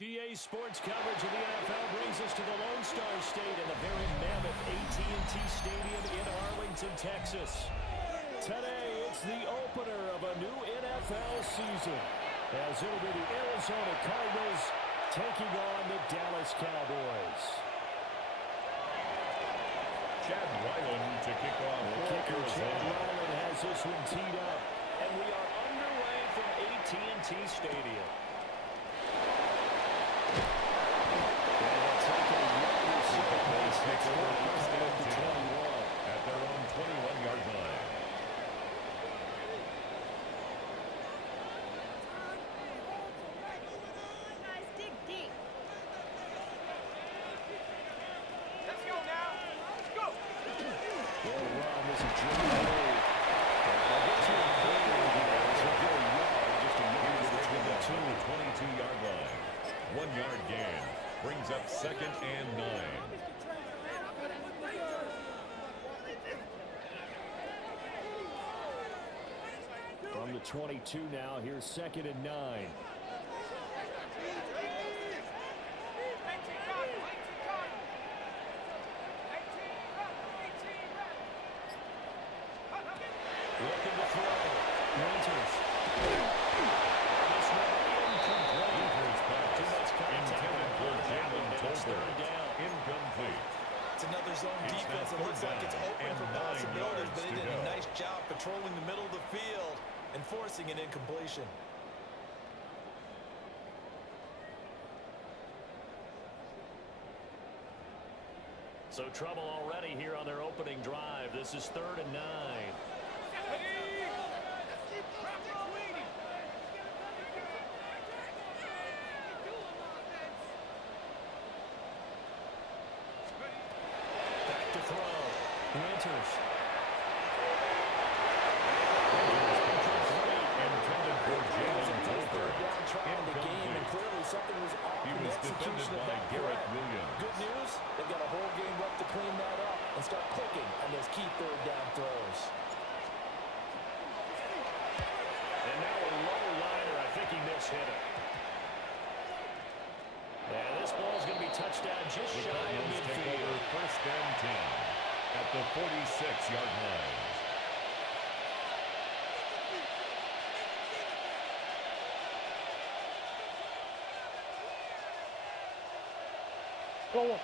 EA Sports coverage of the NFL brings us to the Lone Star State in the very mammoth AT&T Stadium in Arlington, Texas. Today, it's the opener of a new NFL season, as it'll be the Arizona Cardinals taking on the Dallas Cowboys. Chad Ryland to kick off. The kicker, Chad Ryland, has this one teed up, and we are underway from AT&T Stadium. At their own 21-yard line. Guys, dig deep. Let's go now. Let's go. Well, Ron, this is jugando. I'll get to it quickly here. It's a good yard, just a yard between the two. 22-yard line. 1 yard gain. Brings up 2nd and 9. From the 22 now, here's 2nd and 9. Looking to throw. Winters. This one incomplete. Too much Intended for Jalen Tolbert. down. Incomplete. It's another zone defense. It looks like it's open for possibilities, but they did a nice job patrolling the middle of the field and forcing an incompletion. So trouble already here on their opening drive. This is 3rd and 9. Back to throw. Winters. Intended for Jalen Tolbert. Trying the game, and clearly something was off He in the was defended execution of by that Garrett threat. Williams. Good news, they've got a whole game left to clean that up and start clicking on those key third down throws. And now a low liner. I think he mishit it. And this ball's going to be touched down just The shy of Cardinals take over midfield. 1st and 10 at the 46-yard line. Go on.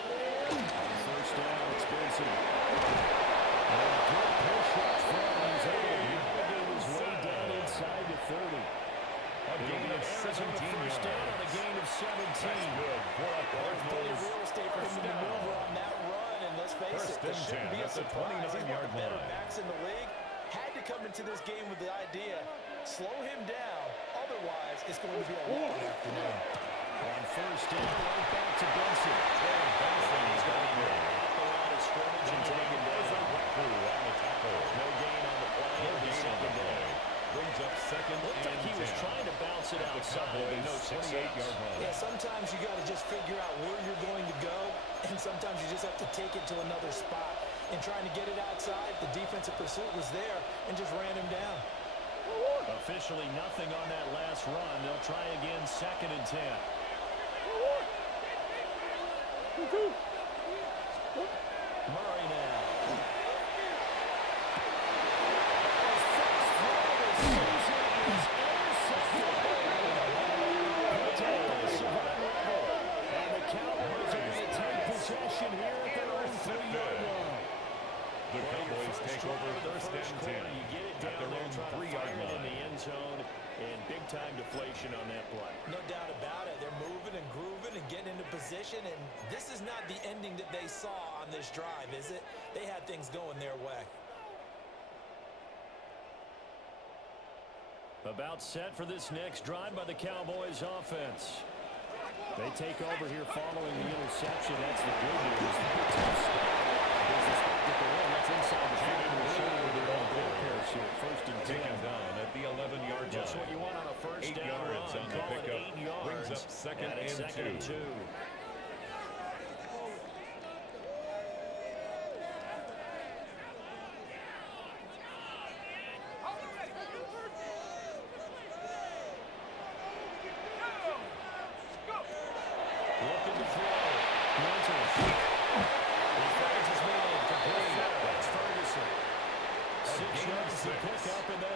First down, it's Benson. And a good push up front. He's able to navigate his way down inside the 30. A gain of 17 First down on a yards. gain of 17. Good for a There's plenty of Cardinals. real estate for him to maneuver on that run, and let's face First it, this and shouldn't 10 be a at the surprise. He's one of 29-yard the better line. backs in the league. Had to come into this game with the idea, slow him down. Otherwise, it's going to be a long afternoon. On first down, right back to Benson. He's got it there. The line of scrimmage and taken down. On the tackle. No gain on the play. No It'll be gain on the second down. play. Brings up 2nd Looked and like he 10. was trying to bounce it At the outside, but no Cowboys' success. 28-yard line. Yeah, sometimes you got to just figure out where you're going to go, and sometimes you just have to take it to another spot. And trying to get it outside, the defensive pursuit was there and just ran him down. Officially nothing on that last run. They'll try again, 2nd and 10. Murray now. His first throw of the season is intercepted. Aggressive on level. And the Cowboys are going to take possession here at their own 3-yard line. The Cowboys take over 1st and 10 You get it at down their there, own try to 3-yard fire it in line. the end zone, and big-time deflation on that play. No doubt about it. They're moving and grooving and getting into position, and this is not the ending that they saw on this drive, is it? They had things going their way. About set for this next drive by the Cowboys offense. They take over here following the interception. That's the good news. There's the spot that they're in. That's inside the 50. They're showing with their own goal pairs here. 1st and 10. Taken down at the 11-yard line. Just what you want on a first 8 down yards run. on the Call it pickup. 8 yards. Brings up 2nd And it's and 2nd and 2. 2.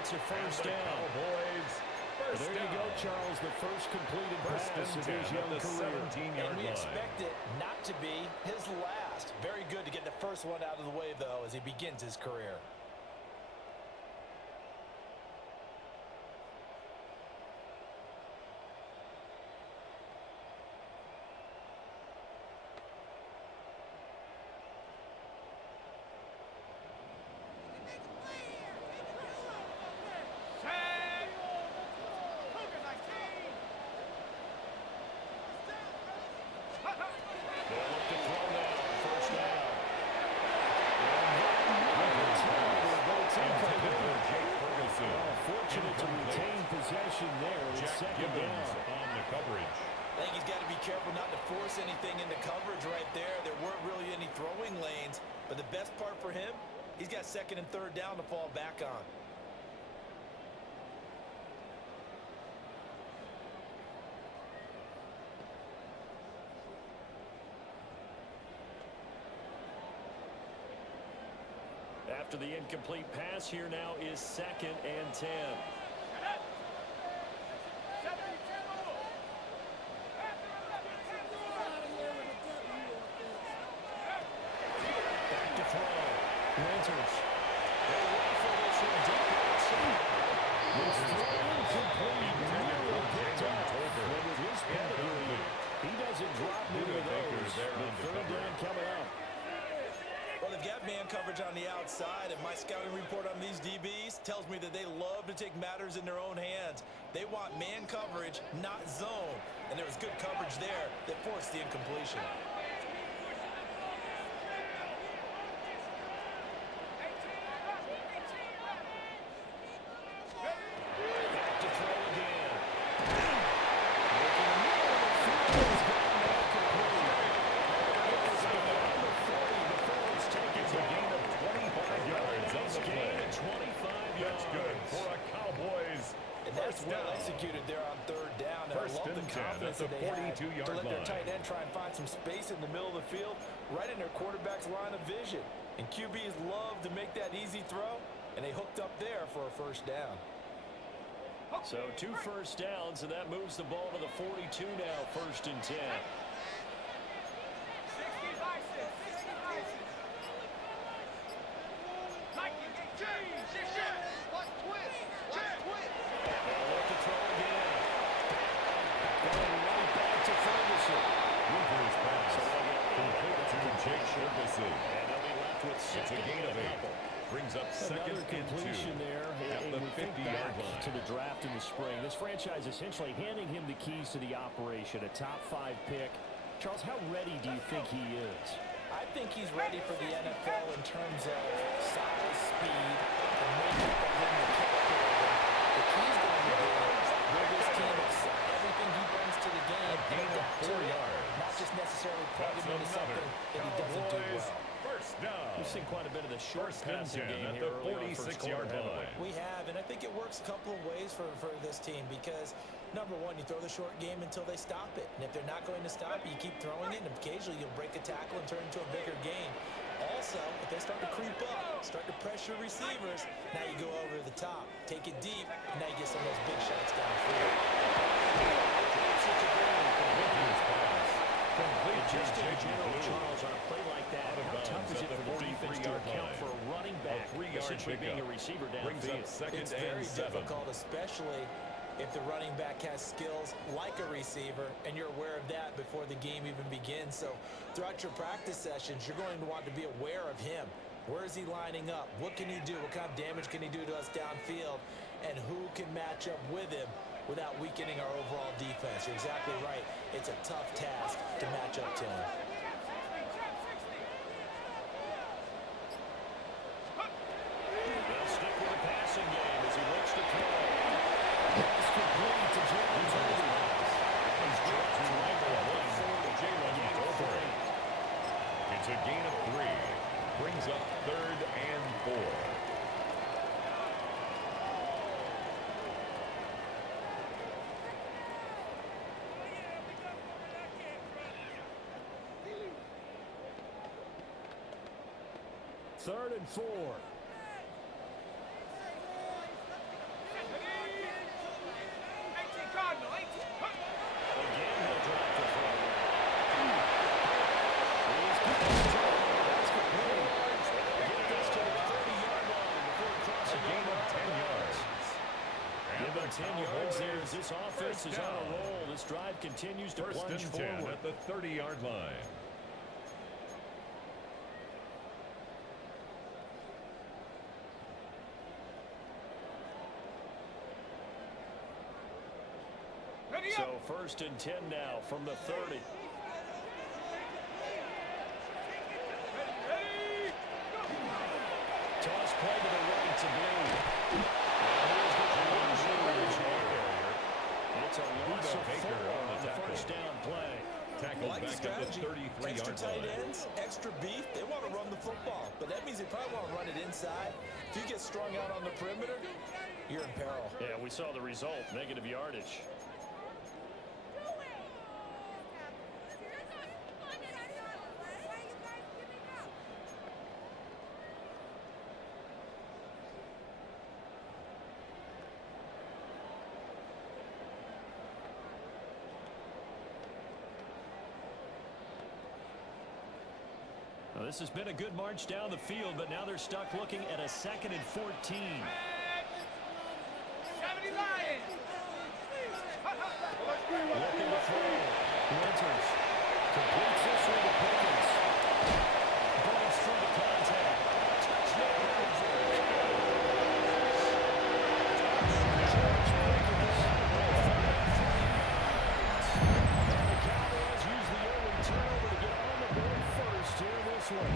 That's a first down. Cowboys. Well, there you go, Charles, the first completed pass of his young career. 17-yard And we line. expect it not to be his last. Very good to get the first one out of the way, though, as he begins his career. Fortunate to retain possession there. It's second down. On the coverage. I think he's got to be careful not to force anything into coverage right there. There weren't really any throwing lanes, but the best part for him, he's got second and third down to fall back on. After the incomplete pass, here now is second and 10. Back to throw. Winters. They'll rifle this one deep outside. This throw incomplete. Nearly picked up. But with his pedigree, he doesn't drop many of those. The third down coming up. Well, they've got man coverage on the outside, and my scouting report on these DBs tells me that they love to take matters in their own hands. They want man coverage, not zone. And there was good coverage there that forced the incompletion. Back to throw again. It's a gain of 25 yards on the play. 25 yards. That's good for a Cowboys. And that's First well down. executed there on third down. And First I love and the 10 confidence at the that they had 42-yard to let their line. tight end try and find some space in the middle of the field, right in their quarterback's line of vision. And QBs love to make that easy throw, and they hooked up there for a first down. So 2 first downs, and that moves the ball to the 42 now, first and 10. 60 by 6. 60 by 6. Nike, Watch twist. Watch twist. They'll look to throw again. Going right back to Ferguson. Winters pass. Complete to Jake Ferguson. And they'll be left with It's a gain of 8. Brings up second Another and 2. completion there. At And the we think 50-yard back line. to the draft in the spring. This franchise essentially handing him the keys to the operation, a top 5 pick. Charles, how ready do you think he is? I think he's ready for the NFL in terms of size, speed, and makeup of him, the character of him. The key's going to be, will this team accept everything he brings to the game and gain of adapt to 4 it, yards. not just necessarily plug That's him into another something that he doesn't do Cowboys well. first down. We've seen quite a bit of the short First and passing 10 game at here the early on first 46-yard quarter, haven't we? line. We have, and I think it works a couple of ways for this team because, number one, you throw the short game until they stop it. And if they're not going to stop it, you keep throwing it, and occasionally you'll break a tackle and turn it into a bigger game. Also, if they start to creep up, start to pressure receivers, now you go over the top, take it deep, and now you get some of those big shots downfield. Winters pass. Complete to Just in Jake general, Blue. Charles, on a play like that, Out of how tough bounds is at it the for the defense to 43-yard account line. for a running A back, 3-yard essentially being a pickup. receiver Brings up downfield? second It's and very 7. difficult, especially if the running back has skills like a receiver, and you're aware of that before the game even begins. So throughout your practice sessions, you're going to want to be aware of him. Where is he lining up? What can he do? What kind of damage can he do to us downfield? And who can match up with him without weakening our overall defense? You're exactly right. It's a tough task to match up to him. They'll stick with the passing game as he looks to throw. Pass complete to Jalen Hurts. He's dropped to number 1. Jalen over it. It's a gain of 3. Brings up third and 4. Third and 4. And Give them the 10 yards there as Cowboys this offense first is on a down. roll. This drive continues to First plunge and 10 forward. at the 30-yard line. Ready So up. first and 10 now from the 30. Ready. Toss play to the right to Blue. And here's the collision right there. It's a loss of Baker 4 on the on the tackle. first down play. Tackled Like the back at the strategy. 33-yard Extra tight line. ends, extra beef. They want to run the football, but that means they probably want to run it inside. If you get strung out on the perimeter, you're in peril. Yeah, we saw the result, negative yardage. Now, this has been a good march down the field, but now they're stuck looking at a 2nd and 14. 70 Lions. Looking to throw. Winters completes this one to Pickens. Breaks through the contact. Touchdown, Arizona George Pickens. And the Cowboys use the early turnover to get on the board first here in this one.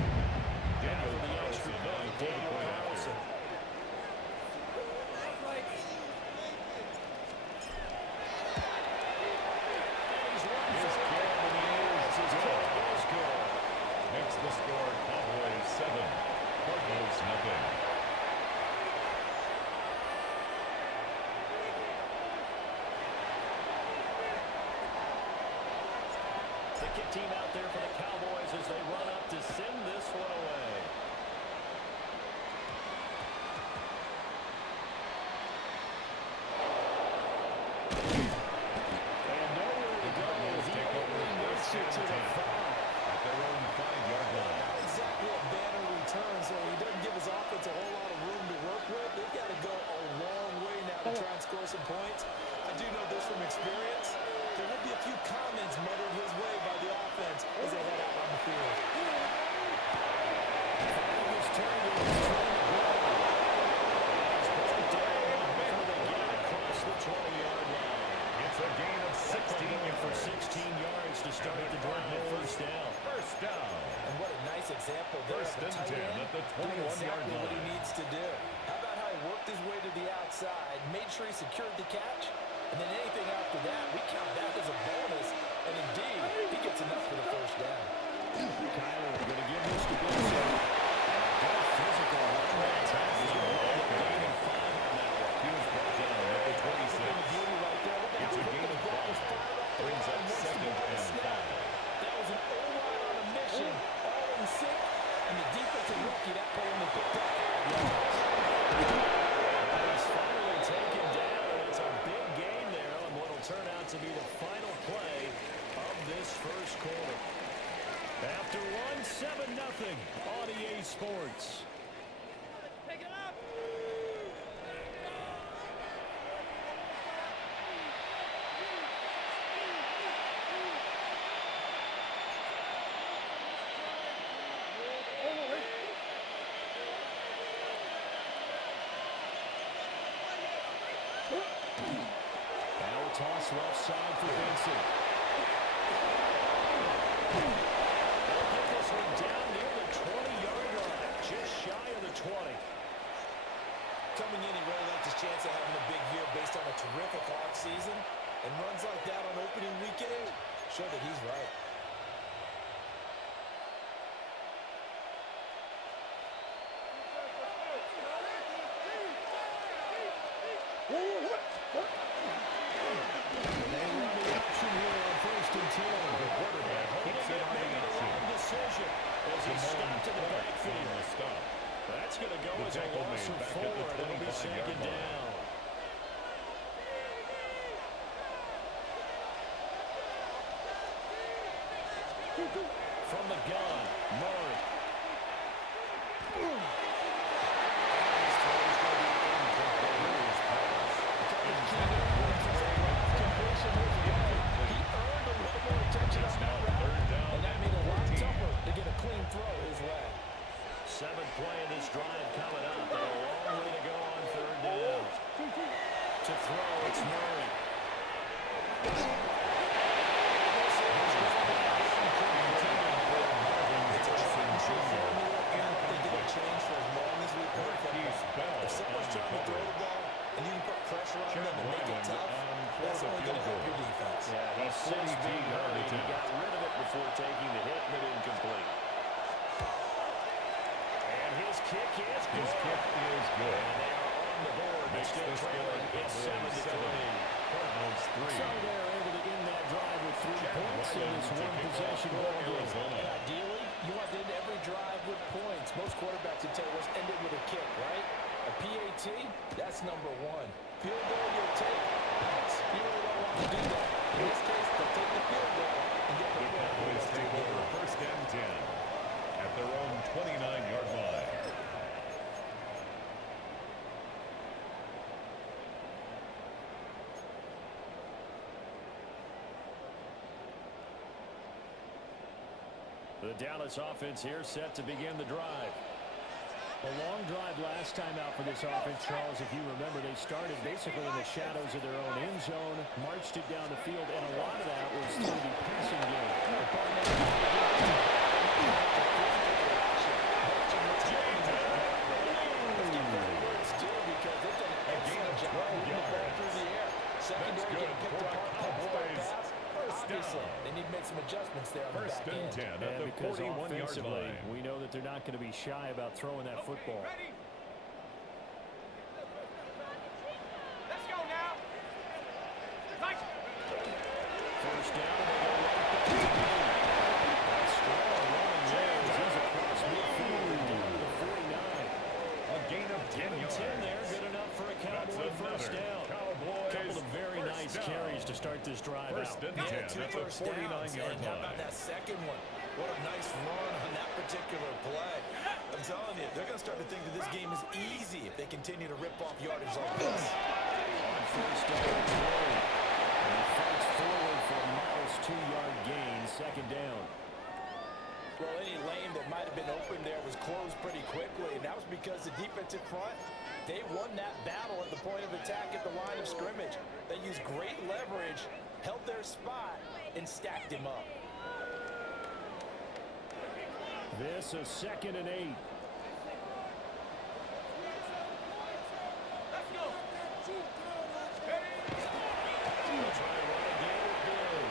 Daniel For the Carlson extra on point, the Daniel point after. Carlson. Makes the score Cowboys 7, Cardinals nothing. Picket team out there for the Cowboys as they run up to send this one away. And nowhere to go. Cardinals take over Makes it to the 5. at their own 5-yard line. Not exactly a banner return, so he doesn't give his offense a whole lot of room to work with. They've got to go a long way now to try and score some points. I do know this from experience. There will be a few comments muttered his way by the offense as they head out on the field. Finding his turn to his turn to grow. He's brought down before they get it across the 20-yard line. It's a gain of 16 Going for yards. 16 yards to start the drive. First down. First down. And what a nice example there First of a and tight 10 end at the doing 21-yard exactly what he line. needs to do. How about how he worked his way to the outside, made sure he secured the catch, and then anything after that, we count that as a bonus. And indeed, he gets enough for the first down. Kyler going to give this to Wilson. Good physical run that time. He's going to end up gaining 5 on that one. He was brought down at the 26. Beauty right there. Look at It's how a he gain hooked of the ball. 5. Brings up second and 5. That was an O-line on a mission, all in sync, and the defensive rookie, that play only picked up 5 yards. He's finally taken down, and it's a big gain there on what will turn out to be the final play of this first quarter. After one, 7-0 on EA Sports. Pick it up. Now a toss left side for Vincent. They'll get this one down near the 20-yard line, just shy of the 20. Coming in, he really likes his chance of having a big year based on a terrific offseason. And runs like that on opening weekend show that he's right. They run the option here on first and 10. The quarterback keeps it on the Making the option. wrong decision as he stopped in the On backfield. the stop. That's going to go The as a tackle loss made of back 4, at the and it'll be 25-yard second line. down. From the gun, Murray. His throw is going to be incomplete. Here's pass. Going to It's Murray. Change for as long as we play football. If someone's trying to throw the ball and you can put pressure on them and make it tough, that's only going to help your defense. Yeah, he sensed being hurried. He got rid of it before taking the hit, but incomplete. And his kick is good. And they are on the board. Makes still trailing. It's 7-3. Cardinals 3. So they're able to end that drive with 3 points in this one-possession ball game. And ideally, you want to end every drive with points. Most quarterbacks would tell you what's ended with a kick, right? A PAT, that's number 1. Field goal, you'll take. Points, you really don't want to do that. In this case, they'll take the field goal and get the Cowboys take over first and 10 at their own 29-yard line. The Dallas offense here set to begin the drive. A long drive last time out for this offense, Charles. If you remember, they started basically in the shadows of their own end zone, marched it down the field, and a lot of that was through the passing game. Secondary getting picked apart, pass. Obviously, they need to make some adjustments there on the First back and end. 10 at the 41-yard line. We know that they're not going to be shy about throwing that football. Ready? Let's go now. Nice. First down, and they go right back to the game. That's strong running there as he's across midfield down to the 49. A gain of 10 yards. 10 there, good enough for a Cowboy first down. A couple of very nice carries to start this drive First out. and 10 2 at the first downs. 49-yard And how about line. that second one? What a nice run on that particular play. I'm telling you, they're going to start to think that this game is easy if they continue to rip off yardage like this. On first down, it's Murray. And he fights forward for a modest 2-yard gain, second down. Well, any lane that might have been open there was closed pretty quickly, and that was because the defensive front, they won that battle at the point of attack at the line of scrimmage. They used great leverage, held their spot, and stacked him up. This is 2nd and 8. Let's go. Ready? They'll try to run again with Bill.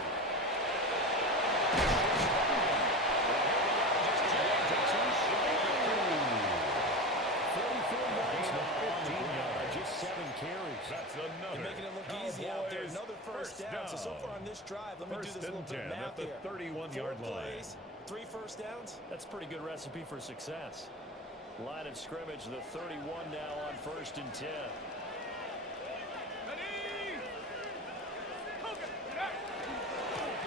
Just 7 carries. That's another. They're making it look easy out there. Another first down. So far on this drive, let me do First this little and bit 10 of math at the here. 31-yard 4 line. plays, 3 first downs. That's a pretty good recipe for success. Line of scrimmage, the 31 now on 1st and 10. Ready? Okay.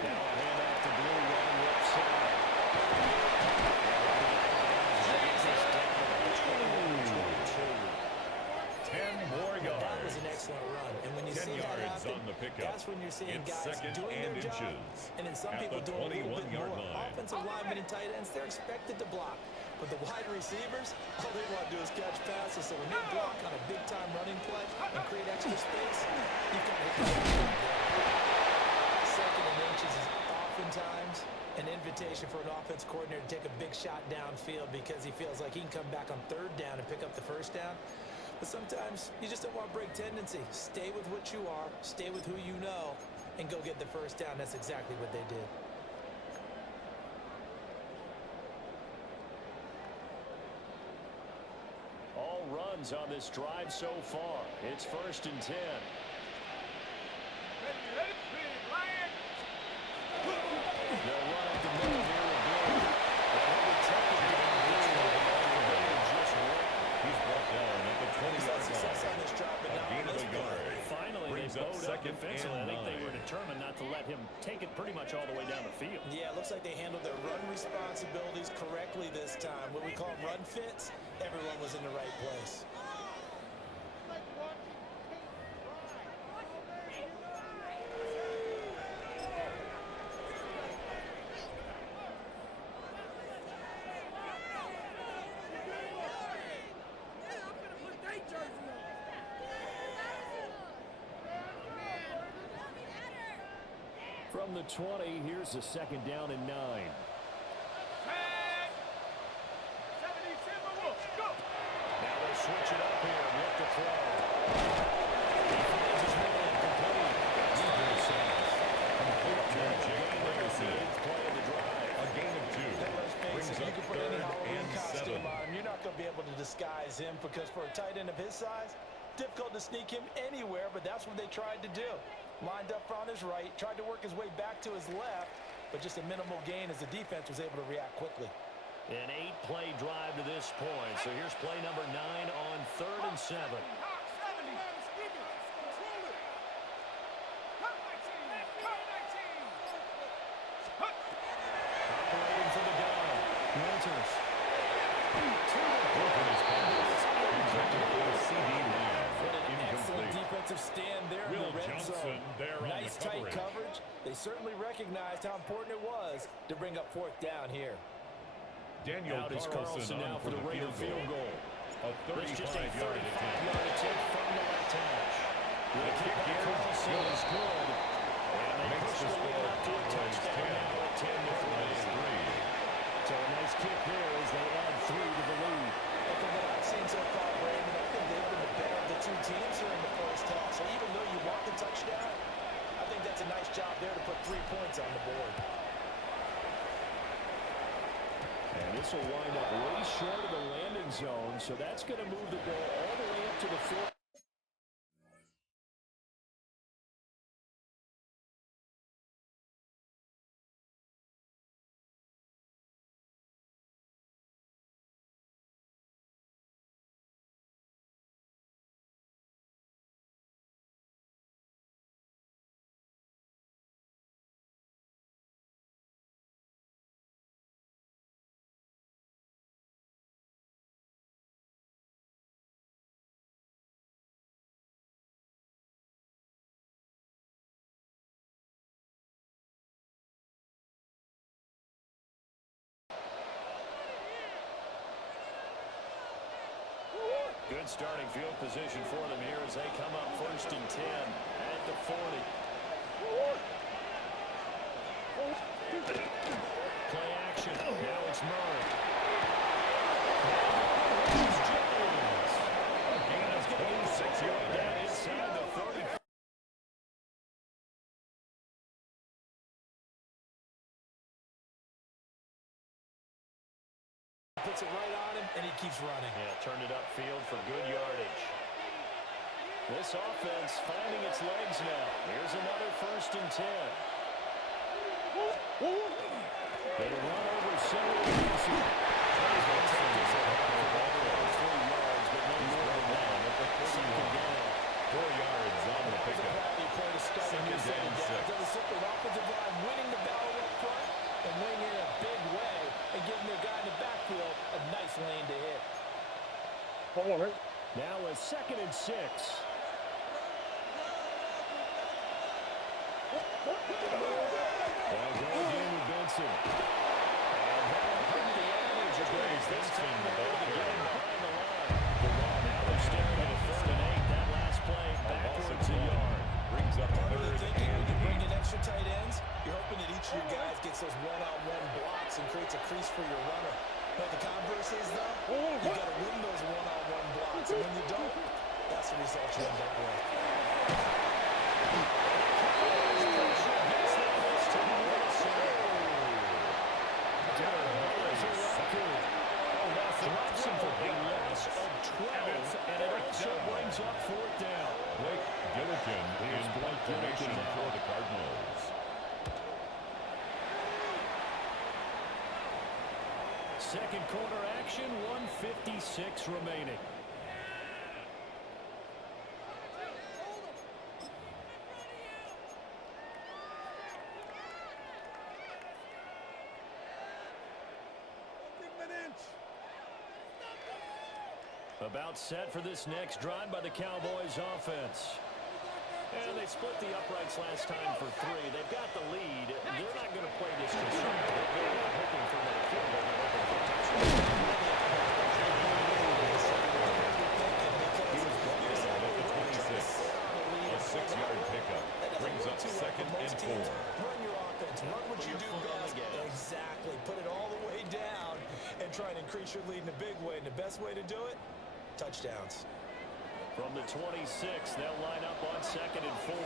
Now a handoff to Blue running left side. 10 more yards. That was an excellent run. And when you 10 see that yards happen, on the pickup. that's when you're seeing It's guys second doing and their job. inches And then some at people the doing a little bit 21-yard more. line. Offensive linemen and tight ends, they're expected to block. But the wide receivers, all they want to do is catch passes. So when they block on a big-time running play and create extra space, you've got to hit the ball. Second and inches is oftentimes an invitation for an offense coordinator to take a big shot downfield because he feels like he can come back on 3rd down and pick up the first down. But sometimes you just don't want to break tendency. Stay with what you are, stay with who you know, and go get the first down. That's exactly what they did. All runs on this drive so far. It's 1st and 10. Ready? Lion. They'll run up the middle here with Bill. He's brought down at the 20-yard Success on line. this drive, but A now gain on of this a play. yard. Finally, Brings they up bowed up second defensively. I and think they 9. were determined not to let him take it pretty much all the way down the field. Yeah, it looks like they handled their run responsibilities correctly this time. What we call run fits, everyone was in the right place. from the 20. Here's the second down and 9. Tag. 70 Timberwolves. Go. Now they'll switch it up here. Look to throw. He finds his man. Complete. Eighth play of the drive. A gain of 2. Brings If you up can put any 3rd Halloween and costume 7. on him, you're not going to be able to disguise him because for a tight end of his size, difficult to sneak him anywhere, but that's what they tried to do. Lined up on his right, tried to work his way back to his left, but just a minimal gain as the defense was able to react quickly. An 8-play drive to this point. So here's play number 9 on 3rd and 7. Hawk 70. Control it. Hawk 19. Hawk 19. Hawk. Operating for the gun. Winters. What an excellent defensive stand there in Will the red Johnson zone. there on Nice the tight coverage. coverage. They certainly recognized how important it was to bring up 4th down here. Daniel Out is Carlson now on for the Raider field goal. A It's just a 35-yard attempt. 35-yard attempt from the left hash. The kick by Carlson is good. And they Makes push the the lead score up to a touchdown now at 10-3. So a nice kick there as they add 3 to the lead. From what I've seen so far, Brandon, I think they've been the better of the two teams here in the first half. So even though you want the touchdown, I think that's a nice job there to put 3 points on the board. And this will wind up way short of the landing zone, so that's going to move the ball all the way up to the 4. Good starting field position for them here as they come up 1st and 10 at the 40. Play action. Now it's Murray. Here's Jones. That's going to be 6 yards down inside the 30. Puts it right on him, and he keeps running. Yeah, turned it upfield for good yardage. This offense finding its legs now. Here's another 1st and 10. They run over several defensive. Tries to take this at home for about 3 yards, but no more than that. At the 2nd down. 4 yards on the pickup. Quality play to start a new set of downs. That was simply an offensive line winning the battle up front and winning in a big way and giving their guy in the backfield a nice lane to hit. Now a 2nd and 6. They'll go again with Benson. And that'll hurt the average of plays. This time they're able to get him behind the line. Now they're staring at a 3rd and 8. That last play backwards a yard. Brings up Part of the 3rd thinking when you and bring 8. in extra tight ends, you're hoping that each of your guys gets those one-on-one blocks and creates a crease for your runner. But the converse is, though, you've got to win those one-on-one blocks. And when you don't, that's the result you end up with. Drops him for a loss of 12, and it also brings up 4th down. Blake Gillikin in blank formation for the Cardinals. Second quarter action, 1:56 remaining. About set for this next drive by the Cowboys offense. And they split the uprights last time for 3. They've got the lead. They're not going to play this conservative. They're not hoping for another field goal. They're hoping for a touchdown. He was brought down at the 26. A 6-yard pickup brings up 2nd and 4. Run your defense. Run what you do best. Exactly. Put it all the way down and try and increase your lead in a big way. And the best way to do it, touchdowns. From the 26, they'll line up on 2nd and 4.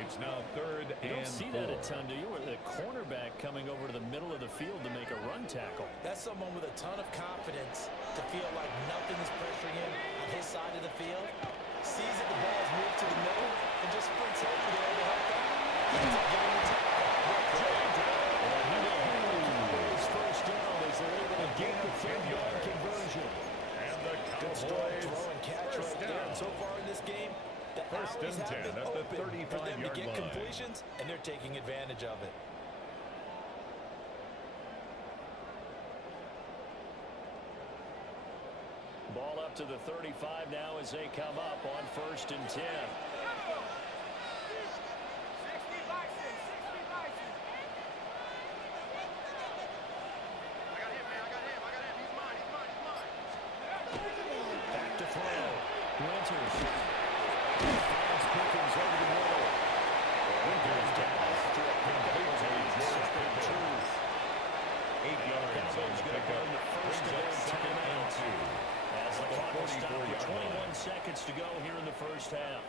It's now 3rd and 4. You don't see that a ton, do you? Where the cornerback coming over to the middle of the field to make a run tackle. That's someone with a ton of confidence to feel like nothing is pressuring him on his side of the field. Sees that the ball has moved to the middle and just sprints over there to help out. His first down as they're able to get the 10-yard conversion. And the Good strong Cowboys throw and catch right there. And so far in this game, the First alleys and have 10 been at the open for them to 35-yard get line. completions, and they're taking advantage of it. Ball up to the 35 now as they come up on 1st and 10. 60 license, 60 license. I got him, man. I got him. He's mine. Back to throw. Winters. Finds Pickens over the middle. Winters down after a complete 8 yards. Cowboys going to burn the first of their timeouts. As the clock will stop with 21 seconds to go here in the first half.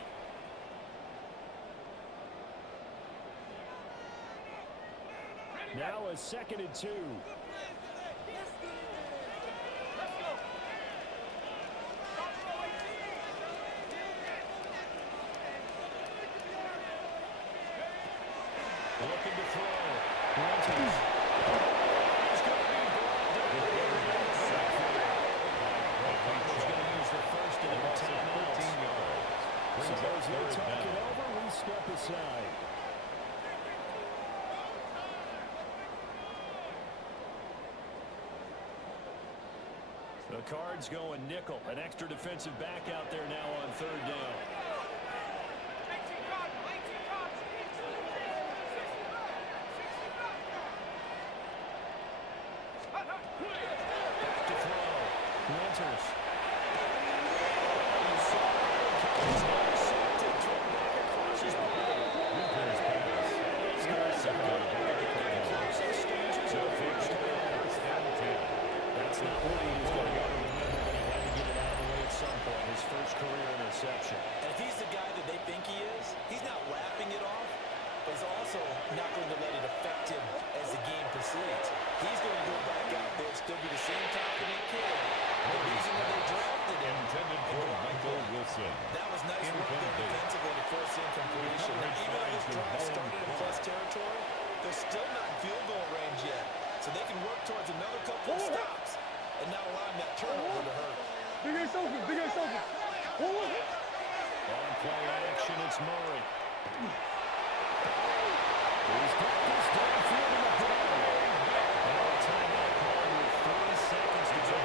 Now a 2nd and 2. Looking to throw. Winters. He's going to be Cardinals going to use the first of their timeouts. So as they talk it over, we step aside. The Cards going nickel. An extra defensive back out there now on 3rd down. 18 cards. Back to throw. Winters. That's not what he was going to go to remember, but he had to get it out of the way at some point. His first career interception. And if he's the guy that they think he is, he's not laughing it off, but he's also not going to let it affect him as the game proceeds. He's going to go back out there, still be the same confident kid. The reason that they drafted him. Intended for Michael Wilson. That was nice work there defensively to force incompletion. Now, even though this drive started in plus territory, they're still not in field goal range yet. So they can work towards another couple of stops and not allowing that turnover to hurt. Big ass open. On play action, it's Murray. He's got this downfield in the ground. Now a timeout call with 3 seconds to go.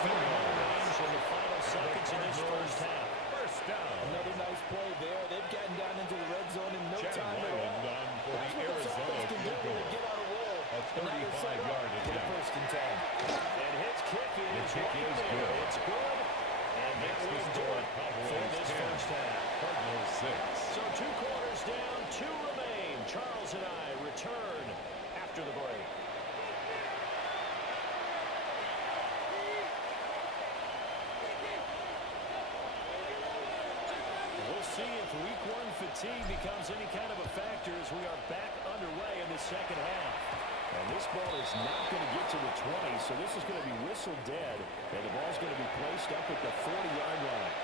Range in the final seconds in this first half. First down. Another nice play there. They've gotten down into the red zone in no Chad time at Wyland all. on for That's the what the Arizona Falcons can do field when goal. they get on a roll. A 35-yard Get a attempt. 1st and 10. And his kick is The kick right is there. good. It's good. And Next that is will do for it for Cowboys this 10. first half. Cardinals 6. So 2 quarters down, 2 remain. Charles and I return after the break. We'll see if week 1 fatigue becomes any kind of a factor as we are back underway in the second half. And this ball is not going to get to the 20, so this is going to be whistled dead. And the ball's going to be placed up at the 40-yard line.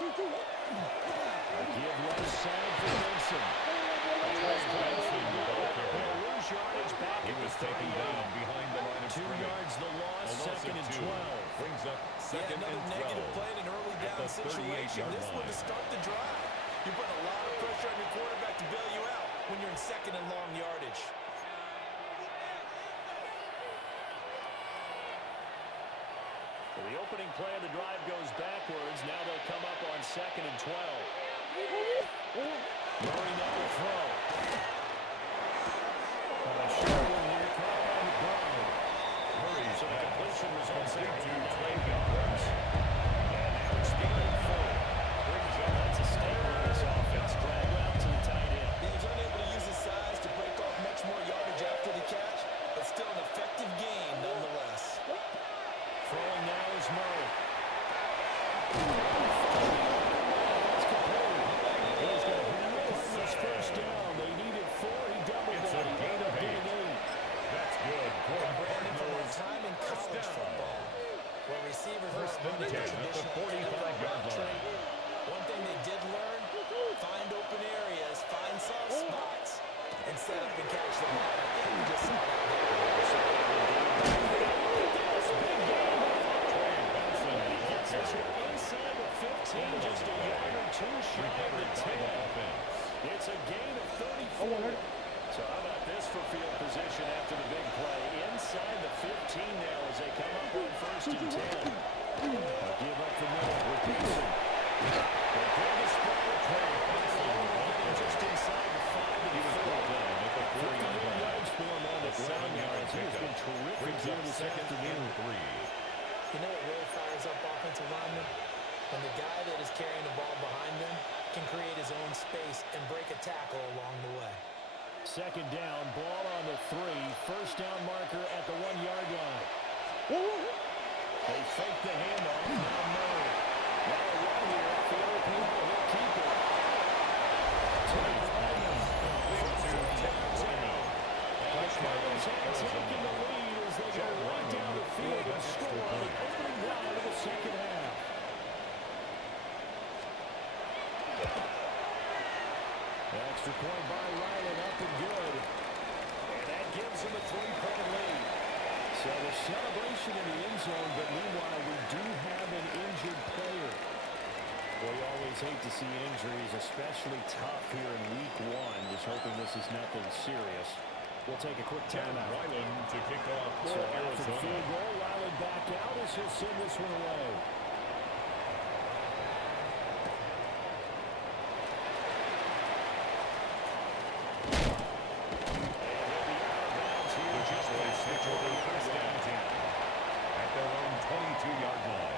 Give left side for Benson. He was taken down behind the line of 2 scrimmage. yards the loss, A loss of 2nd and 2. 12. Brings up Yeah, second another and 12. negative play in an early At down the situation. 38-yard This one to line. start the drive. You're putting a lot of pressure on your quarterback to bail you out when you're in second and long yardage. So the opening play of the drive goes backwards. Now they'll come up on second and 12. Murray now to throw. Murray's completion results in complete to 9 Trey yards. And now it's Speaking forward. Brings up That's a staple of this offense. Drag route to the tight end. He was unable to use his size to break off much more yardage after the catch, but still an effective gain nonetheless. Throwing now is Murray. He's going to have the Cardinals first down. They needed 4. He doubled It's that. a He gain ended of up getting 8. 8. That's good for the Brandon, from our Cardinals. time in college football, where receivers First weren't and running the 10 at the traditional 45-yard route line. tree, one thing they did learn, find open areas, find soft spots, and set up and catch the ball. I think we just saw that there. Trey Benson Gets us inside the 15, just a yard or 2 shy of the 10. It's a gain of 34. So how about this for field position after the big play? Inside the 15 now as they come up on first and 10. They'll give up the middle with Beason. They bring the spread of Trey Benson. Just inside the 5 and 4. 58 yards for him on the ground yards. He has been terrific here this afternoon. You know what really fires up offensive linemen? When the guy that is carrying the ball behind them can create his own space and break a tackle along the way. Second down, ball on the 3. First down marker at the 1-yard line. They fake the handoff. Now Murray. Now a run here. Philippine will keep it. Cardinals have taken the lead as they go right down the field and score on the opening drive of the second half. Extra point by Ryland, up and good. And that gives him a 3-point lead. So the celebration in the end zone, but meanwhile we do have an injured player. Well, you always hate to see injuries, especially tough here in week 1. Just hoping this is nothing serious. We'll take a quick timeout. Ryland to kick off for So after the Arizona. field goal, Ryland back out as he'll send this one away. Switch over first down 10 at their own 22-yard line.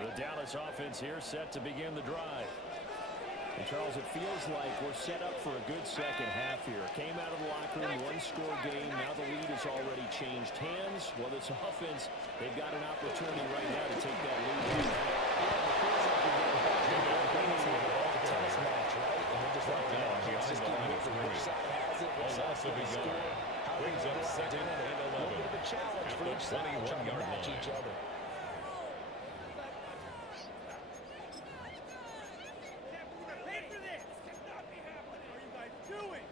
The Dallas offense here set to begin the drive. And Charles, it feels like we're set up for a good second half here. Came out of the locker room, one-score game. Now the lead has already changed hands. Well, this offense, they've got an opportunity right now to take that lead. Tennis match, right? And we're just like, just keep moving. Which side has it? Which side's going to score? How do we Brings go up out second there? and A little 11 bit of a challenge at for the each side, trying to 21-yard match line. each other. Pay for this! This cannot be happening! What are you guys doing?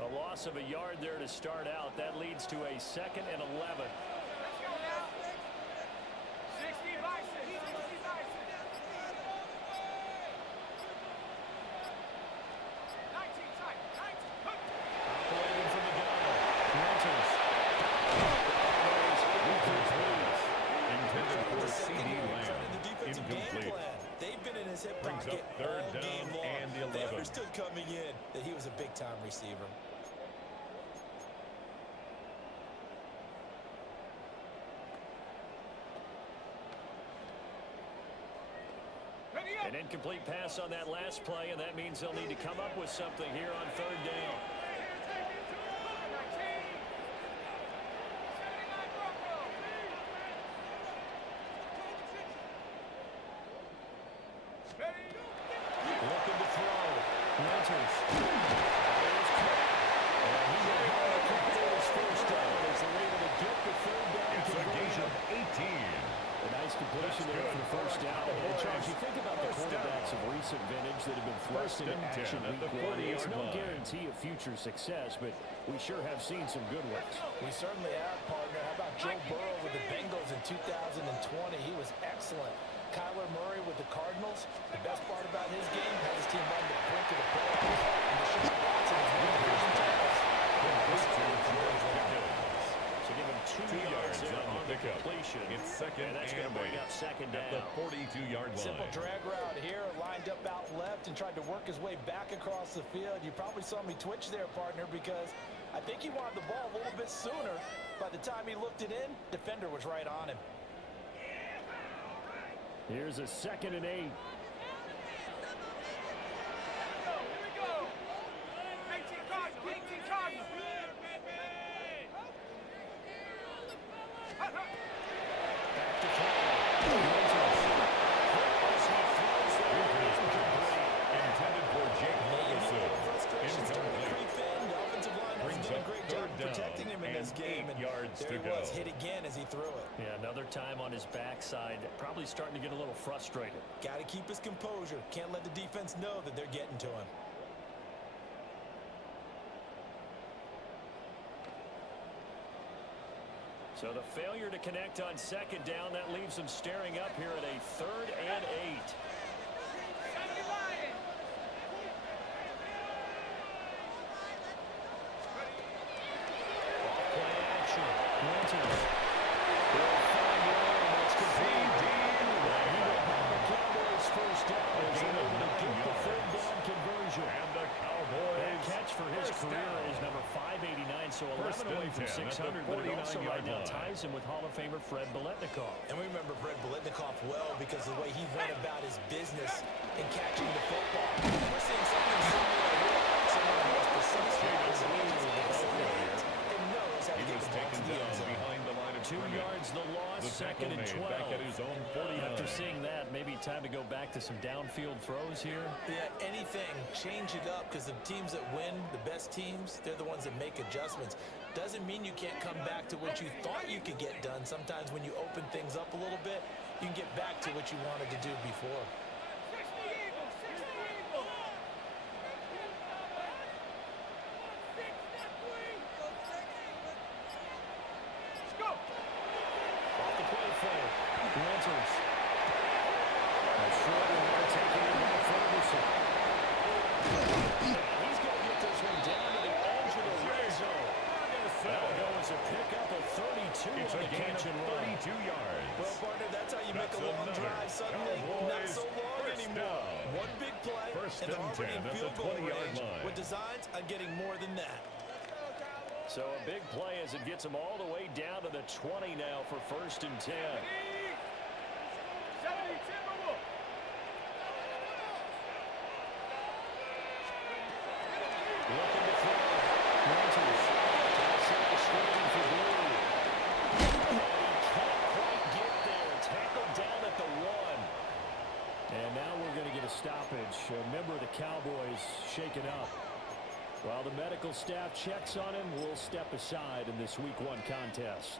A a loss of a yard there to start out. That leads to a 2nd and 11. Let's go now. 60 bison. 60 bison. 19 tight. 19. Operating from the gun. Renters. Intended for C.D. Lamb. The defensive game Incomplete. plan. They've been in his hip Brings pocket up 3rd all game down long. and the They 11. understood coming in that he was a big-time receiver. Ready up. An incomplete pass on that last play, and that means they'll need to come up with something here on 3rd down. 79 Broncos. Ready. Looking to throw. Renters. There's Cook. And he will have a couple of his first down as they're able to get the 3rd down It's a gain conversion. of 18. A nice completion there for the first down. And Charles, you think about the quarterbacks of recent vintage that have been thrust into action at the week one. It's 40-yard no line. guarantee of future success, but we sure have seen some good ones. We certainly have, partner. How about Joe Burrow with the Bengals in 2020? He was excellent. Kyler Murray with the Cardinals. The best part about his game, had his team run the brink of the playoffs. And Deshaun Watson is one of the first players. So give him 2 yards there on the the pickup. completion. It's 2nd and that's going to and bring 8 up 2nd at down. the 42-yard line. Simple drag route here, lined up out left and tried to work his way back across the field. You probably saw me twitch there, partner, because I think he wanted the ball a little bit sooner. By the time he looked it in, defender was right on him. Here's a 2nd and 8. Here we go. 18 Cardinals. 18 Cardinals. Back to throw. Intended for Jake Ferguson. Frustration starting to Incomplete. creep in. The offensive line hasn't Brings done a up great job 3rd down protecting him in this and game. 8 yards there to he was, go. hit again as he threw it. Yeah, another time on his backside. Probably starting to get a little frustrated. Got to keep his composure. Can't let the defense know that they're getting to him. So the failure to connect on 2nd down, that leaves them staring up here at a 3rd and 8. 70 Lions. Play action. Renters. They'll find Lamb. That's complete. He will have the Cowboys first down as they're able to get the 3rd down conversion. And the That Cowboys. catch for his first career down. is number 589, so First 11 away and from 10 at the 600, but it also right 49-yard now line. ties him with Hall of Famer Fred Biletnikoff. And we remember Fred Biletnikoff well because of the way he went about his business in catching the football. We're seeing something similar here. Someone who has precise hands and knows how to He get was the ball to taken the end down zone. behind the line of 2 scrimmage. yards the loss, The tackle 2nd and made 12. back at his own 49. After seeing that, maybe time to go back to some downfield throws here. Yeah, anything. Change it up because the teams that win, the best teams, they're the ones that make adjustments. Doesn't mean you can't come back to what you thought you could get done. Sometimes when you open things up a little bit, you can get back to what you wanted to do before. 60 Eagles. 60 Eagles. Let's go. Off the play fake. Renters. A short one there taken in by Ferguson. He's going to get this one down to the edge of the red zone. That'll go as a pickup of 32 It's on a the gain catch of and run. 32 yards. Well, partner, that's how you make That's a long another drive suddenly. Not Cowboys so long first anymore. down. One big play, First and they're and already 10 in at the field goal 20-yard range line. with designs on getting more than that. So a big play as it gets them all the way down to the 20 now for 1st and 10. 70 Timberwolves. Looking to throw. Renters. Outside screen for Blue. And he can't quite get there. Tackled down at the 1. And now we're going to get a stoppage. A member of the Cowboys shaken up. While the medical staff checks on him, we'll step aside in this Week 1 contest.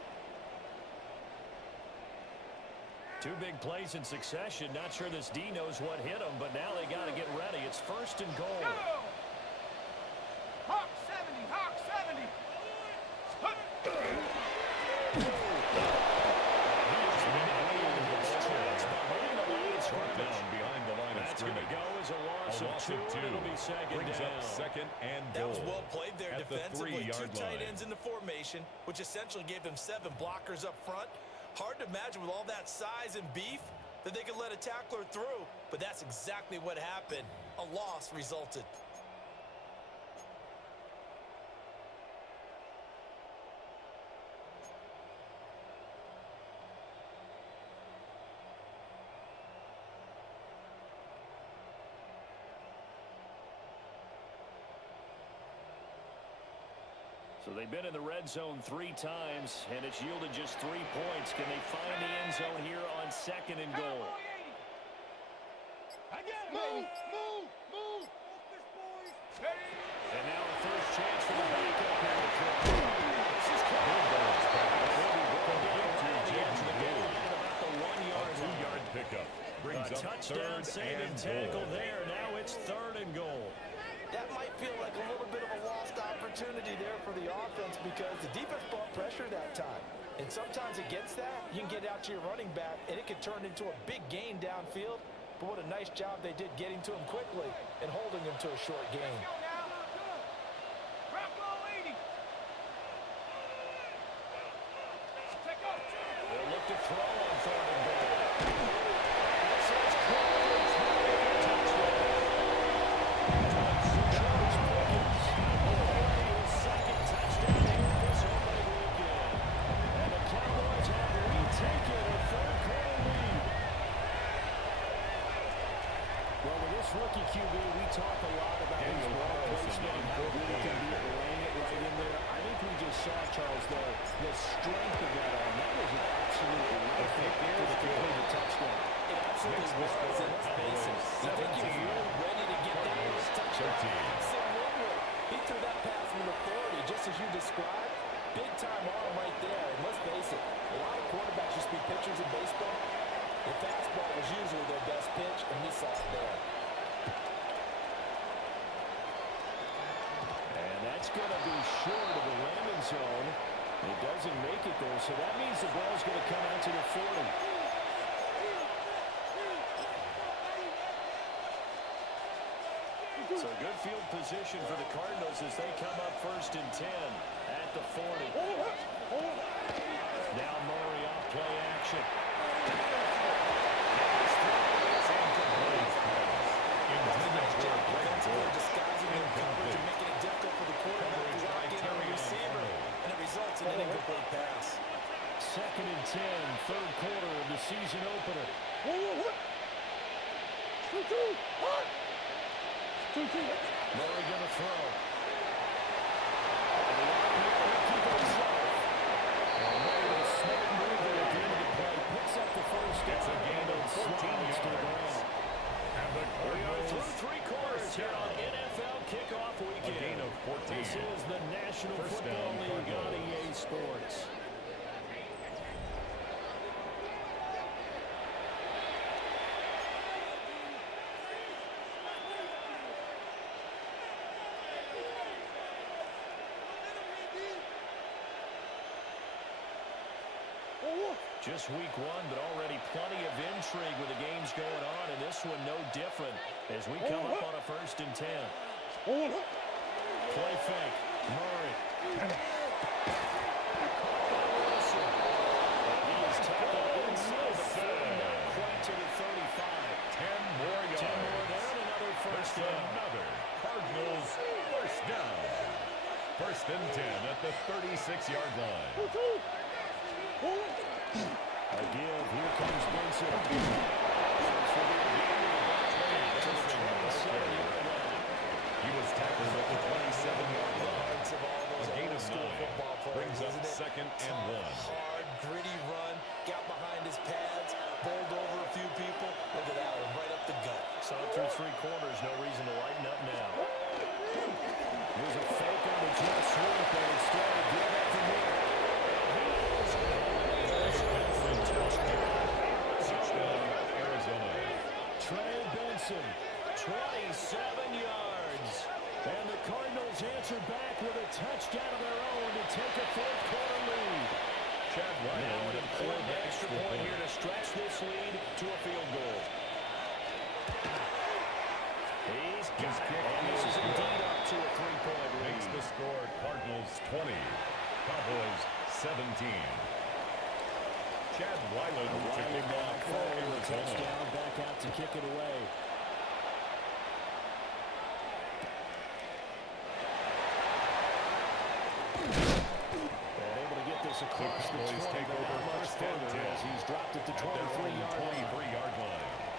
2 big plays in succession. Not sure this D knows what hit him, but now they got to get ready. It's 1st and goal. Go. Hawk 70. Hawk second Brings down. up second and That goal. was well played there At the defensively. 3-yard Two tight line. ends in the formation, which essentially gave them 7 blockers up front. Hard to imagine with all that size and beef that they could let a tackler through, but that's exactly what happened. A loss resulted. So they've been in the red zone 3 times, and it's yielded just 3 points. Can they find the end zone here on second and goal? Move! Focus, boys! And now a first chance for the backup here to throw. This is caught. About the 1-yard line. 2-yard pickup. Brings A up touchdown third saving and tackle goal. there. Now it's 3rd and goal. That might feel like a little bit of a lost opportunity there for the offense because the defense brought pressure that time. And sometimes against that, you can get out to your running back, and it could turn into a big gain downfield. But what a nice job they did getting to him quickly and holding him to a short gain. They'll look to throw on 3rd and goal. This is caught for a touchdown. George Pickens already his 2nd touchdown here this opening weekend. And the Cowboys have retaken a 3rd-quarter lead. Well, with this rookie QB, we talk a lot about his ball placement and how good he can be at laying it right in there. I think we just saw, Charles, the strength of that arm. That was an absolute life for the completed touchdown. It absolutely was, and let's face it, you think he was really ready to get that first touchdown? Absolutely. He threw that pass with authority, just as you described. Big-time arm right there, and let's face it, a lot of quarterbacks used to be pitchers in baseball. The fastball was usually their best pitch, and we saw it there. And that's going to be short of the landing zone. It doesn't make it there, so that means the ball's going to come out to the 40. So good field position for the Cardinals as they come up 1st and 10 at the 40. Now Murray off play action. Disguising their coverage and making it difficult for the quarterback to lock in on the receiver, and it results in an incomplete pass. 2nd and 10, 3rd quarter of the season opener. Murray going to throw. And the RPO will keep it himself. And Murray with a smart move there at the end of the play. Picks up the first down. It's a gain of 14 slides to the yards. ground. And the We are through Cardinals 3 quarters here on NFL Kickoff a Weekend. gain of 14. This is the National First Football down, League on Cardinals. EA Sports. Just week 1, but already plenty of intrigue with the games going on, and this one no different as we come up on a 1st and 10. Play fake. Murray. He is tackled inside the 40, not quite to the 35. 10 more yards. 10 more down, another first That's down. another Cardinals first down. 1st and 10 at the 36-yard line. A give. Here comes Benson. He was tackled at the 27-yard line. A gain of 9 brings up 2nd and 1. Hard, gritty run, got behind his pads, bowled over a few people. Look at that one, right up the gut. Saw it through 3 quarters. No reason to lighten up now. There's a fake on the jet sweep, and instead of give up from here. Touchdown, Arizona. Trey Benson, 27 yards. And the Cardinals answer back with a touchdown of their own to take a 4th quarter lead. Chad Now Ryan an important extra point here to stretch this lead to a field goal. He He's got it. And this is indeed up to a 3-point lead. Makes the score Cardinals 20, Cowboys 17. Chad Weiland to kick off for a touchdown. Back out to kick it away. And able to get this across the 20, take but over not much first and further 10. as he's dropped it to At their own 23-yard line.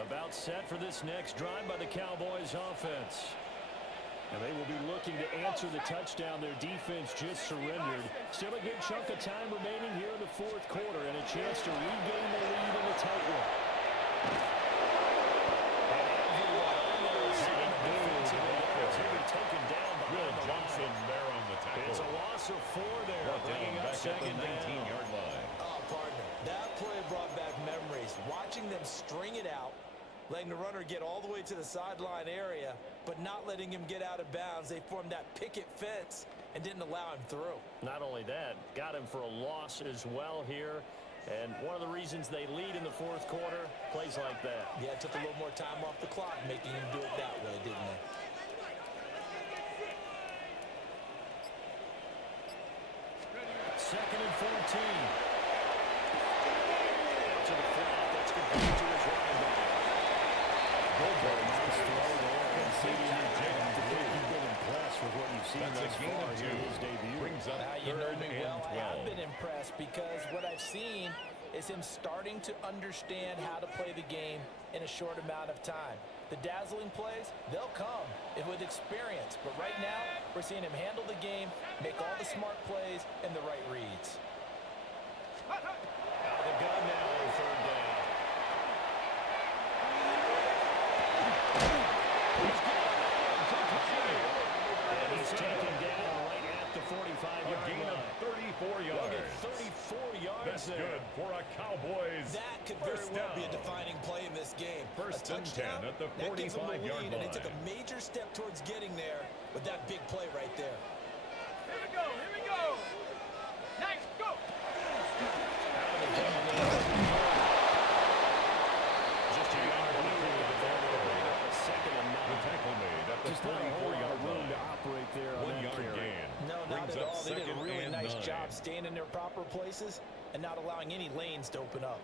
About set for this next drive by the Cowboys offense. And they will be looking to answer the touchdown their defense just surrendered. Still a good chunk of time remaining here in the fourth quarter and a chance to regain the lead in the tight one. Taken down by Will Johnson there on the tackle. It's a loss of 4 there, bringing up back at the second 19-yard line. Oh, partner, that play brought back memories. Watching them string it out, letting the runner get all the way to the sideline area, but not letting him get out of bounds. They formed that picket fence and didn't allow him through. Not only that, got him for a loss as well here. And one of the reasons they lead in the fourth quarter, plays like that. Yeah, it took a little more time off the clock, making him do it that way, didn't it? Second and 14. Out to the flat. That's complete to his running back. Goldberg, nice throw there. And you've been impressed with what you've seen thus far here in his debut. Brings up You know third me and well. 12. I have been impressed because what I've seen is him starting to understand how to play the game in a short amount of time. The dazzling plays, they'll come with experience. But right now, we're seeing him handle the game, make all the smart plays, and the right reads. Out of the gun now on third down. And he's taken down right at the 45-yard gain line. of 34 yards. 34 yards That's there. good for a Cowboys. That could very First well be a down. defining play in this game. First a and touchdown, 10 at the that gives them the 45-yard lead, and they took a line. major step towards getting there with that big play right there. Here we go, here we go. Nice, go. Just a yard second and The 9. tackle made at the Just not a whole lot 44-yard of room line. to operate there on 1 that yard carry. gain. No, not Brings at up all. They did a second really and nice 9. job staying in their proper places and not allowing any lanes to open up.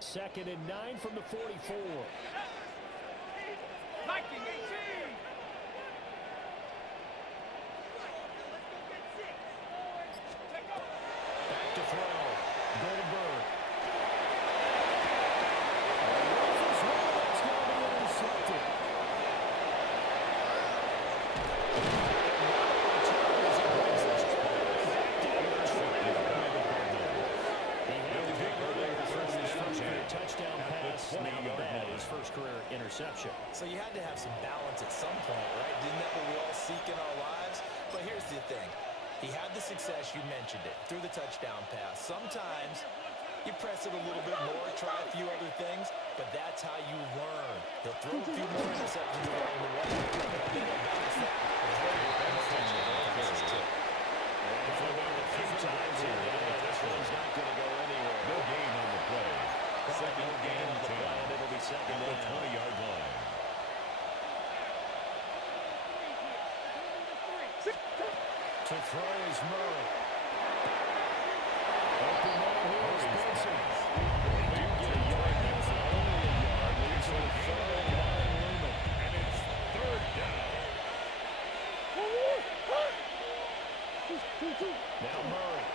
Second and 9 from the 44. Viking 18. Back to throw. Goldberg. It's going to be intercepted. Touchdown pass. Now that his first career interception. So you had to have some balance at some point, right? Isn't that what we all seek in our lives? But here's the thing. He had the success, you mentioned it, through the touchdown pass. Sometimes you press it a little bit more, try a few other things, but that's how you learn. He'll throw a few more interceptions along the way. But I think he'll balance that. This one's not going to go anywhere. No gain on the play. Second and 10. It'll be second At the down. 20-yard line. To throw is Murray. Open man here is Benson. They do get a yard. That's only a yard. Leaves it with third and 9 looming. And it's third down. Now Murray.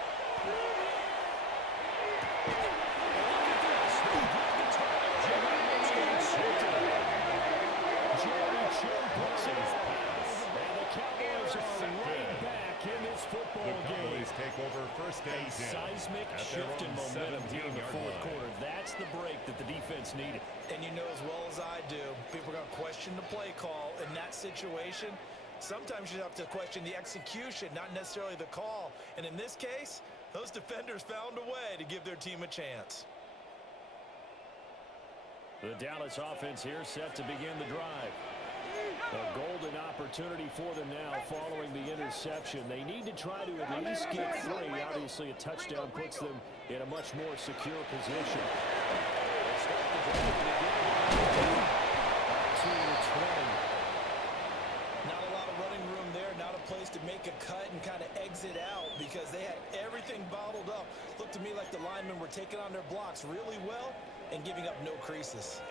Take over first and 10. Seismic at their shift in own momentum here in the 17-yard fourth line. quarter. That's the break that the defense needed. And you know as well as I do, people are going to question the play call in that situation. Sometimes you have to question the execution, not necessarily the call. And in this case, those defenders found a way to give their team a chance. The Dallas offense here set to begin the drive. A golden opportunity for them now following the interception. They need to try to at least get 3. Obviously, a touchdown puts them in a much more secure position. They start the drive again. To the 20. Not a lot of running room there. Not a place to make a cut and kind of exit out because they had everything bottled up. Looked to me like the linemen were taking on their blocks really well and giving up no creases.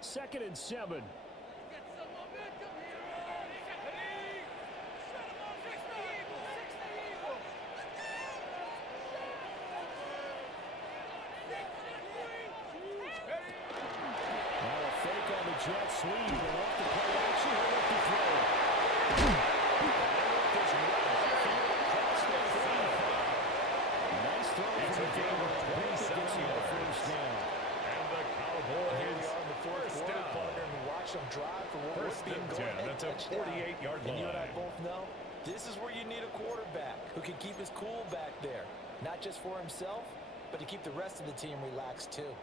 Second and 7. Jet sweep and off the play action. He'll look to throw. Nice throw from the game. Gets him the first down. And the Cowboys. Here we are in the fourth quarter, partner, and watch them drive for what would be a go-ahead That's a touchdown. 48-yard line. And you and I both know this is where you need a quarterback who can keep his cool back there, not just for himself, but to keep the rest of the team relaxed too.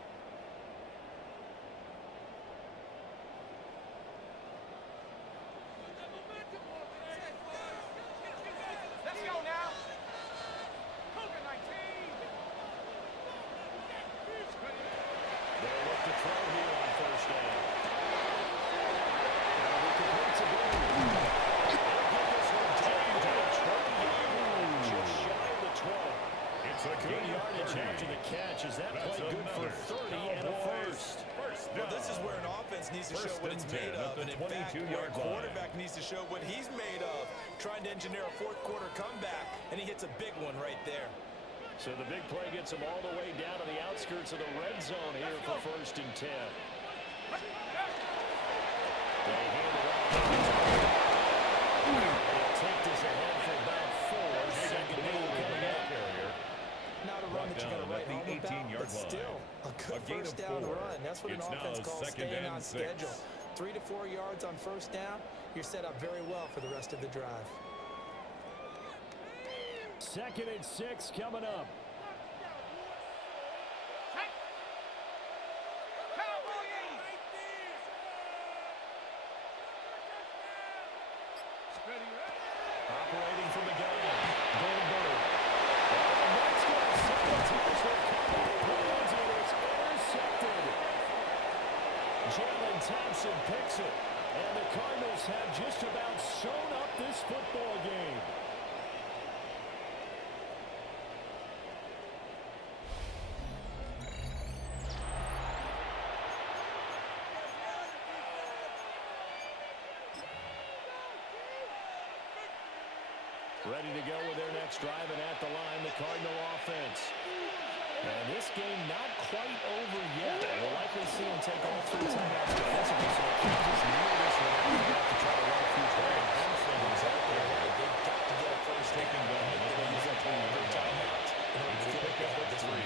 Needs to show what it's made of, and in fact, where a quarterback needs to show what he's made of, trying to engineer a fourth quarter comeback, and he hits a big one right there. So the big play gets him all the way down to the outskirts of the red zone here for 1st and 10. They hand it off. The attempt is ahead for about 4. Second down coming up. Not a run that you're going to write home about, but still a good first down run. That's what an offense calls staying on schedule. 3 to 4 yards on first down. You're set up very well for the rest of the drive. 2nd and 6 coming up. Operating from the gun. Goldberg. Jalen Thompson picks it, and the Cardinals have just about sewn up this football game. Ready to go with their next drive, and at the line, the Cardinal offense. And this game not quite over yet. We'll likely see him take all 3 timeouts defensively, so it can't just kneel this one out. They have to try to run a few plays. Exactly. They've got to get a first taken down. They'll use up all their timeouts in order to pick up this one.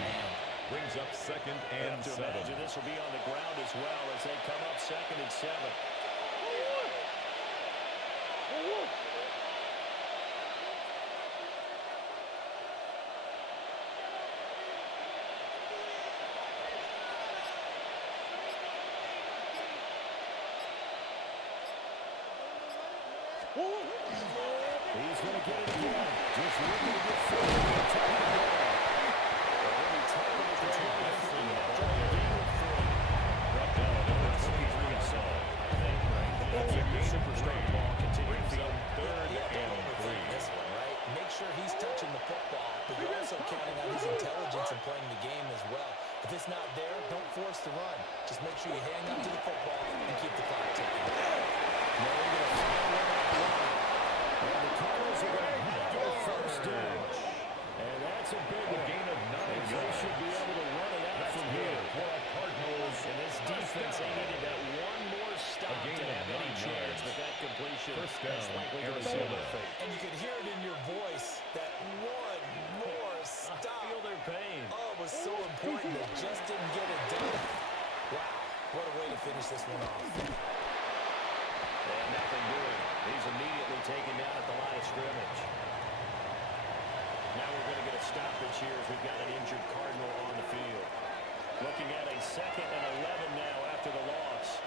Brings up 2nd and 7. Imagine this will be on the ground as well as they come up 2nd and 7. He's going to get it again. Just looking to get forward. Superstar ball continuing to go 3rd and 3. This one, right? Make sure he's touching the football, but you're also counting on his intelligence and playing the game as well. If it's not there, don't force the run. Just make sure you hang on to the football and keep the clock ticking. And the Cardinals are going to have their first down. And that's a big one. Gain of 9 They should be able to run it out from here. For the Cardinals. And this defense, they needed that one more stop to have any chance, but that completion First down, is likely going to Arizona. seal their fate. And you can hear it in your voice, that one more stop. I feel their pain. Oh, it was so important that just didn't get it done. Wow, what a way to finish this one off. They have nothing doing. He's immediately taken down at the line of scrimmage. Now we're going to get a stoppage here as we've got an injured Cardinal on the field. Looking at a 2nd and 11 now after the loss.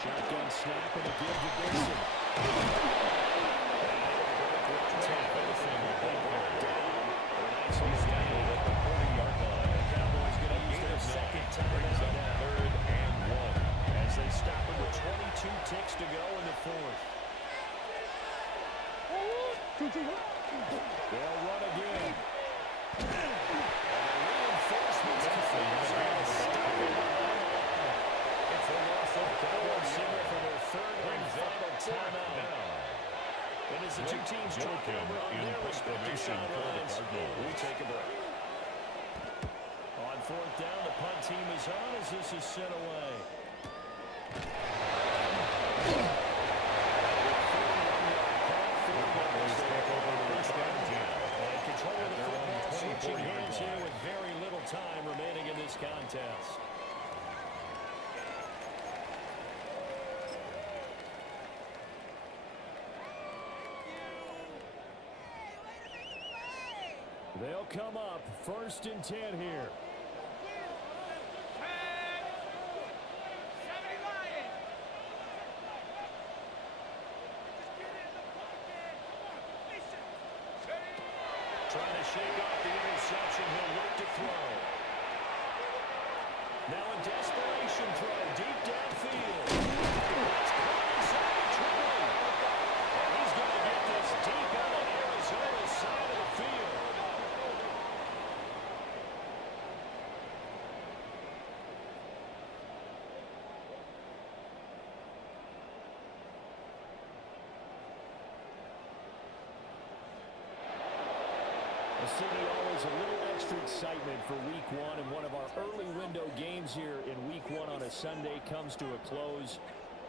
Shotgun snap and a give to Benson. Cowboys going to use their 2nd timeout now. 3rd and 1. As they stop it with 22 ticks to go in the 4th. They'll run again. And the reinforcements coming. It's a loss of Cowboys center for their 3rd and final timeout. And as the two teams talk over on their respective sidelines, we take a break. On 4th down, the punt team is on as this is sent away. And control of the football, switching hands here with very little time remaining in this contest. They'll come up 1st and 10 here. Trying to shake off the interception. He'll look to throw. Now a desperation throw deep downfield. That's caught inside the 20. And he's going to get this deep out of Arizona's side of the field. The city always a little extra excitement for week 1, and one of our early window games here in week 1 on a Sunday comes to a close.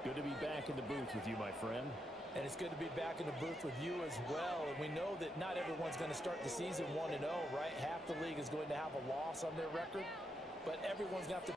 Good to be back in the booth with you, my friend. And it's good to be back in the booth with you as well. And we know that not everyone's going to start the season 1-0, right? Half the league is going to have a loss on their record. But everyone's going to have to